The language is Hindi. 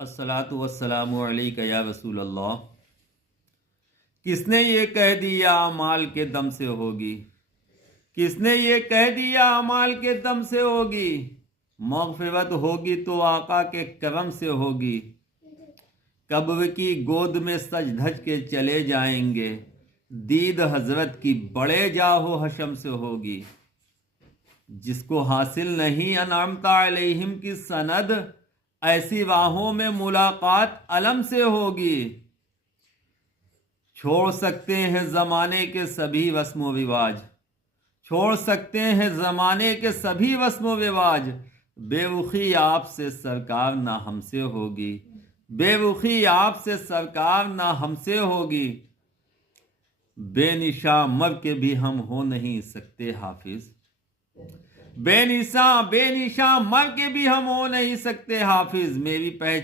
अस्सलातु वस्सलामु अलैका या रसूल अल्लाह। किसने ये कह दिया अमाल के दम से होगी, किसने ये कह दिया अमाल के दम से होगी। मग़फ़िरत होगी तो आका के करम से होगी। कब्र की गोद में सज धज के चले जाएंगे, दीद हजरत की बड़े जाहो हशम से होगी। जिसको हासिल नहीं अनामता अलैहिम की सनद, ऐसी राहों में मुलाकात अलम से होगी। छोड़ सकते हैं ज़माने के सभी रस्म रिवाज, छोड़ सकते हैं ज़माने के सभी रस्म रिवाज। बेरुखी आपसे सरकार ना हमसे होगी, बेरुखी आपसे सरकार ना हमसे होगी। बेनिशा मर के भी हम हो नहीं सकते हाफिज, बेनिशा मर के भी हम हो नहीं सकते हाफिज। मेरी पहचान